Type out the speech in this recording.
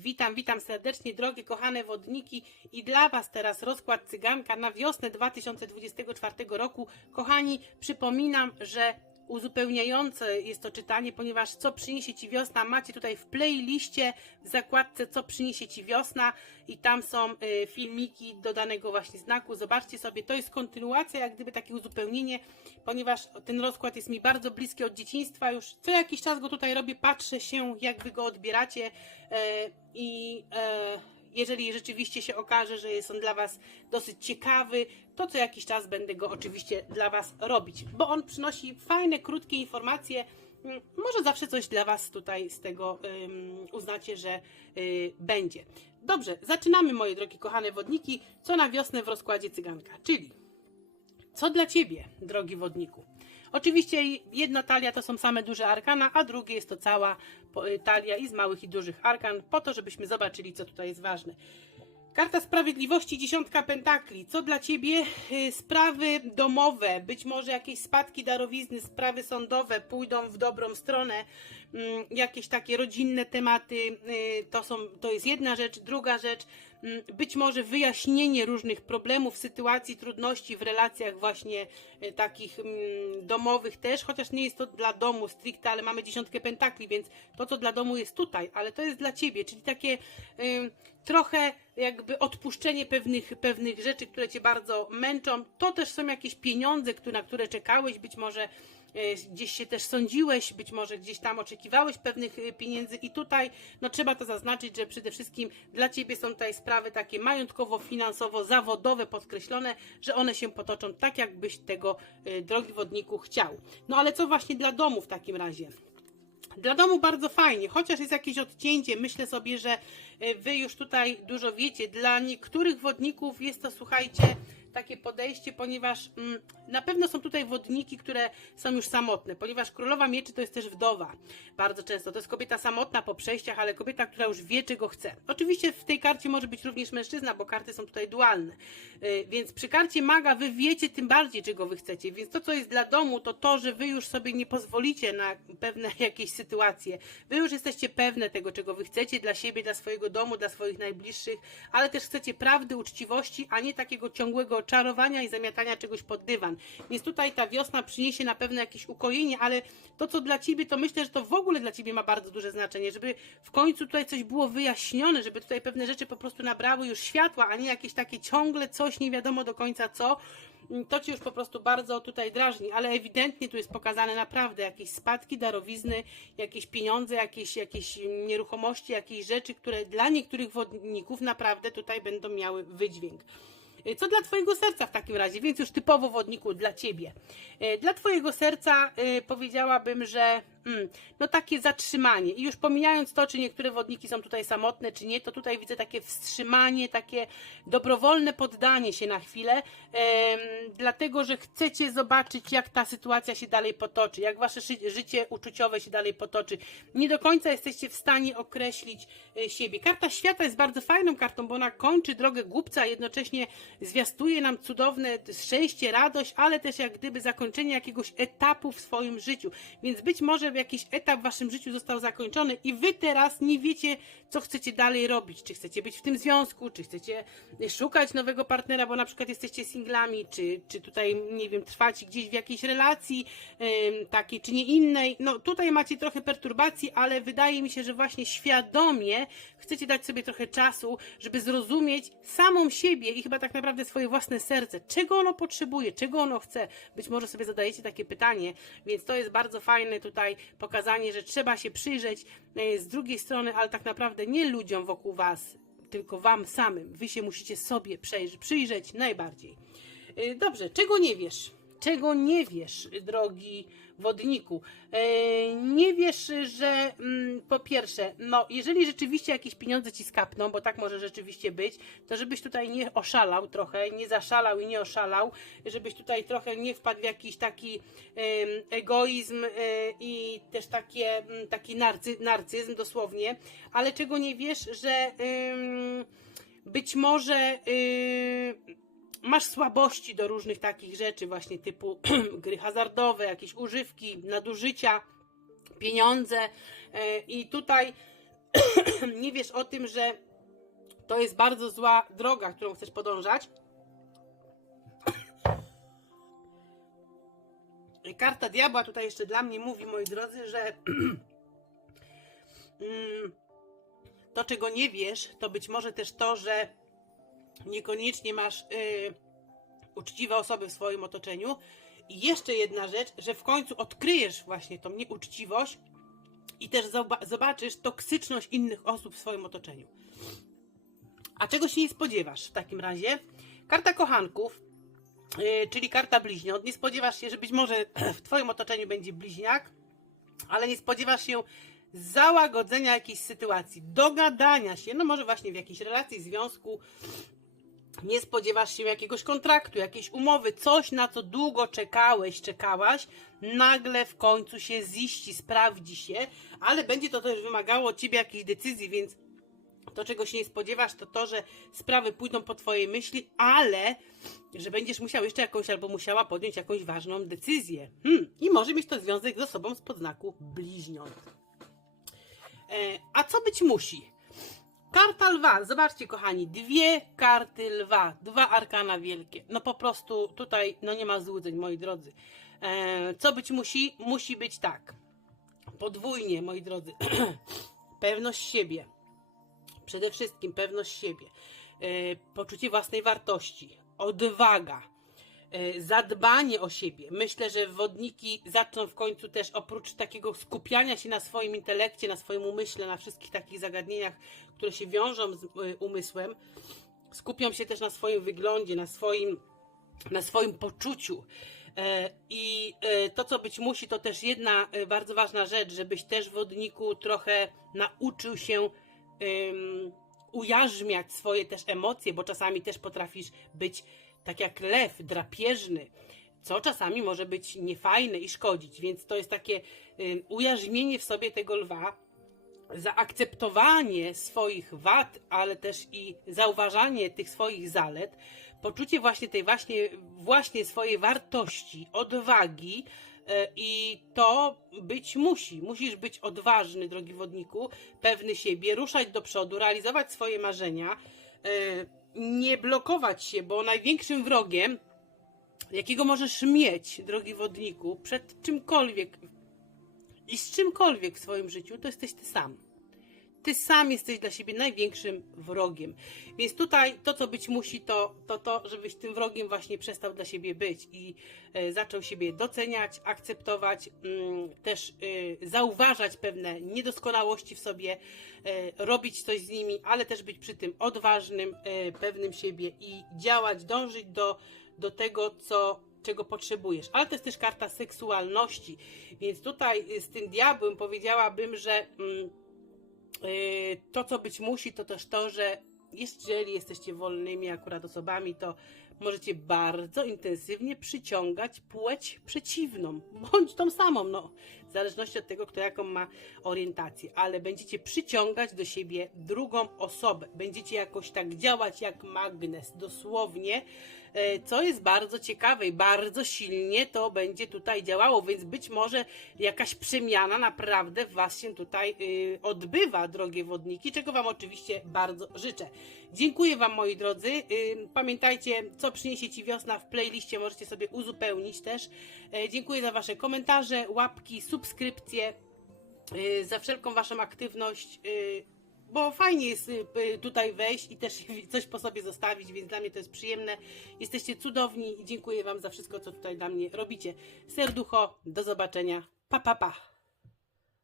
Witam, witam serdecznie, drogie kochane wodniki i dla Was teraz rozkład cyganka na wiosnę 2024 roku. Kochani, przypominam, że uzupełniające jest to czytanie, ponieważ co przyniesie Ci wiosna macie tutaj w playliście w zakładce co przyniesie Ci wiosna i tam są y, filmiki do danego właśnie znaku. Zobaczcie sobie, to jest kontynuacja, jak gdyby takie uzupełnienie, ponieważ ten rozkład jest mi bardzo bliski od dzieciństwa. Już co jakiś czas go tutaj robię, patrzę się, jak Wy go odbieracie e, i e, jeżeli rzeczywiście się okaże, że jest on dla Was dosyć ciekawy, to co jakiś czas będę go oczywiście dla Was robić, bo on przynosi fajne, krótkie informacje. Mm, Może zawsze coś dla Was tutaj z tego ym, uznacie, że y, będzie. Dobrze, zaczynamy moje drogie kochane wodniki, co na wiosnę w rozkładzie cyganka, czyli co dla Ciebie, drogi wodniku? Oczywiście jedna talia to są same duże arkana, a drugie jest to cała y, talia i z małych i dużych arkan, po to, żebyśmy zobaczyli, co tutaj jest ważne. Karta Sprawiedliwości, dziesiątka pentakli. Co dla Ciebie? Y, Sprawy domowe, być może jakieś spadki darowizny, sprawy sądowe pójdą w dobrą stronę. Mm, Jakieś takie rodzinne tematy, y, to, są, to jest jedna rzecz. Druga rzecz, być może wyjaśnienie różnych problemów, sytuacji, trudności w relacjach właśnie y, takich mm, domowych też, chociaż nie jest to dla domu stricte, ale mamy dziesiątkę pentakli, więc to, co dla domu jest tutaj, ale to jest dla Ciebie, czyli takie trochę jakby odpuszczenie pewnych, pewnych rzeczy, które Cię bardzo męczą. To też są jakieś pieniądze, na które czekałeś, być może e, gdzieś się też sądziłeś, być może gdzieś tam oczekiwałeś pewnych e, pieniędzy i tutaj no trzeba to zaznaczyć, że przede wszystkim dla Ciebie są tutaj sprawy takie majątkowo, finansowo, zawodowe podkreślone, że one się potoczą tak, jakbyś tego, e, drogi wodniku, chciał. No ale co właśnie dla domu w takim razie? Dla domu bardzo fajnie, chociaż jest jakieś odcięcie. Myślę sobie, że e, Wy już tutaj dużo wiecie. Dla niektórych wodników jest to, słuchajcie, takie podejście, ponieważ mm, na pewno są tutaj wodniki, które są już samotne, ponieważ królowa mieczy to jest też wdowa. Bardzo często. To jest kobieta samotna po przejściach, ale kobieta, która już wie, czego chce. Oczywiście w tej karcie może być również mężczyzna, bo karty są tutaj dualne. Yy, Więc przy karcie maga wy wiecie tym bardziej, czego wy chcecie. Więc to, co jest dla domu, to to, że wy już sobie nie pozwolicie na pewne jakieś sytuacje. Wy już jesteście pewne tego, czego wy chcecie dla siebie, dla swojego domu, dla swoich najbliższych, ale też chcecie prawdy, uczciwości, a nie takiego ciągłego czarowania i zamiatania czegoś pod dywan. Więc tutaj ta wiosna przyniesie na pewno jakieś ukojenie, ale to, co dla ciebie, to myślę, że to w ogóle dla ciebie ma bardzo duże znaczenie, żeby w końcu tutaj coś było wyjaśnione, żeby tutaj pewne rzeczy po prostu nabrały już światła, a nie jakieś takie ciągle coś nie wiadomo do końca co. To ci już po prostu bardzo tutaj drażni, ale ewidentnie tu jest pokazane naprawdę jakieś spadki, darowizny, jakieś pieniądze, jakieś, jakieś nieruchomości, jakieś rzeczy, które dla niektórych wodników naprawdę tutaj będą miały wydźwięk. Y, Co dla Twojego serca w takim razie? Więc już typowo wodniku dla Ciebie. Y, Dla Twojego serca y, powiedziałabym, że mm, no takie zatrzymanie. I już pomijając to, czy niektóre wodniki są tutaj samotne, czy nie, to tutaj widzę takie wstrzymanie, takie dobrowolne poddanie się na chwilę, dlatego że chcecie zobaczyć, jak ta sytuacja się dalej potoczy, jak Wasze ży- życie uczuciowe się dalej potoczy. Nie do końca jesteście w stanie określić e, siebie. Karta świata jest bardzo fajną kartą, bo ona kończy drogę głupca, a jednocześnie zwiastuje nam cudowne szczęście, radość, ale też jak gdyby zakończenie jakiegoś etapu w swoim życiu. Więc być może jakiś etap w waszym życiu został zakończony i wy teraz nie wiecie, co chcecie dalej robić. Czy chcecie być w tym związku, czy chcecie szukać nowego partnera, bo na przykład jesteście singlami, czy, czy tutaj, nie wiem, trwać gdzieś w jakiejś relacji em, takiej, czy nie innej. No tutaj macie trochę perturbacji, ale wydaje mi się, że właśnie świadomie chcecie dać sobie trochę czasu, żeby zrozumieć samą siebie i chyba tak naprawdę swoje własne serce, czego ono potrzebuje, czego ono chce. Być może sobie zadajecie takie pytanie, więc to jest bardzo fajne tutaj pokazanie, że trzeba się przyjrzeć e, z drugiej strony, ale tak naprawdę nie ludziom wokół was, tylko wam samym. Wy się musicie sobie przyjrzeć najbardziej. E, Dobrze, czego nie wiesz? Czego nie wiesz, drogi wodniku? E, nie wiesz, że mm, po pierwsze, no, jeżeli rzeczywiście jakieś pieniądze ci skapną, bo tak może rzeczywiście być, to żebyś tutaj nie oszalał trochę, nie zaszalał i nie oszalał, żebyś tutaj trochę nie wpadł w jakiś taki egoizm e, i też takie, mm, taki narcy, narcyzm dosłownie, ale czego nie wiesz, że być może y, masz słabości do różnych takich rzeczy, właśnie typu gry hazardowe, jakieś używki, nadużycia, pieniądze. y, I tutaj nie wiesz o tym, że to jest bardzo zła droga, którą chcesz podążać. Karta diabła tutaj jeszcze dla mnie mówi, moi drodzy, że mm, to, czego nie wiesz, to być może też to, że niekoniecznie masz y, uczciwe osoby w swoim otoczeniu. I jeszcze jedna rzecz, że w końcu odkryjesz właśnie tą nieuczciwość i też zoba- zobaczysz toksyczność innych osób w swoim otoczeniu. A czego się nie spodziewasz w takim razie? Karta kochanków, yy, czyli karta bliźniąt. Nie spodziewasz się, że być może w Twoim otoczeniu będzie bliźniak, ale nie spodziewasz się załagodzenia jakiejś sytuacji, dogadania się, no może właśnie w jakiejś relacji, związku. Nie spodziewasz się jakiegoś kontraktu, jakiejś umowy, coś na co długo czekałeś, czekałaś, nagle w końcu się ziści, sprawdzi się, ale będzie to też wymagało od ciebie jakiejś decyzji, więc to, czego się nie spodziewasz, to to, że sprawy pójdą po twojej myśli, ale że będziesz musiał jeszcze jakąś albo musiała podjąć jakąś ważną decyzję. Hmm. I może mieć to związek z osobą z podznaku bliźniąt. E, a co być musi? Karta lwa, zobaczcie kochani, dwie karty lwa, dwa arkana wielkie. No po prostu tutaj no nie ma złudzeń, moi drodzy. E, co być musi? Musi być tak. Podwójnie, moi drodzy. Pewność siebie. Przede wszystkim pewność siebie. E, poczucie własnej wartości. Odwaga. E, zadbanie o siebie. Myślę, że wodniki zaczną w końcu też oprócz takiego skupiania się na swoim intelekcie, na swoim umyśle, na wszystkich takich zagadnieniach, które się wiążą z e, umysłem, skupią się też na swoim wyglądzie, na swoim, na swoim poczuciu. E, I to, co być musi, to też jedna bardzo ważna rzecz, żebyś też wodniku trochę nauczył się ym, ujarzmiać swoje też emocje, bo czasami też potrafisz być tak jak lew, drapieżny, co czasami może być niefajne i szkodzić, więc to jest takie ym, ujarzmienie w sobie tego lwa, zaakceptowanie swoich wad, ale też i zauważanie tych swoich zalet, poczucie właśnie tej właśnie, właśnie swojej wartości, odwagi e, i to być musi. Musisz być odważny, drogi wodniku, pewny siebie, ruszać do przodu, realizować swoje marzenia, e, nie blokować się, bo największym wrogiem, jakiego możesz mieć, drogi wodniku, przed czymkolwiek i z czymkolwiek w swoim życiu, to jesteś ty sam. Ty sam jesteś dla siebie największym wrogiem. Więc tutaj to, co być musi, to to, to żebyś tym wrogiem właśnie przestał dla siebie być i e, zaczął siebie doceniać, akceptować, mm, też e, zauważać pewne niedoskonałości w sobie, e, robić coś z nimi, ale też być przy tym odważnym, pewnym siebie i działać, dążyć do, do tego, co czego potrzebujesz. Ale to jest też karta seksualności, więc tutaj y, z tym diabłem powiedziałabym, że mm, y, to, co być musi, to też to, że jeżeli jesteście wolnymi akurat osobami, to możecie bardzo intensywnie przyciągać płeć przeciwną, bądź tą samą, no, w zależności od tego, kto jaką ma orientację, ale będziecie przyciągać do siebie drugą osobę. Będziecie jakoś tak działać jak magnes, dosłownie, e, co jest bardzo ciekawe i bardzo silnie to będzie tutaj działało, więc być może jakaś przemiana naprawdę w Was się tutaj y, odbywa, drogie wodniki, czego Wam oczywiście bardzo życzę. Dziękuję Wam, moi drodzy. Y, Pamiętajcie, co przyniesie Ci wiosna w playliście, możecie sobie uzupełnić też. E, Dziękuję za Wasze komentarze, łapki, subskrypcje, y, za wszelką Waszą aktywność. y, Bo fajnie jest tutaj wejść i też coś po sobie zostawić, więc dla mnie to jest przyjemne. Jesteście cudowni i dziękuję Wam za wszystko, co tutaj dla mnie robicie. Serducho, do zobaczenia. Pa, pa, pa.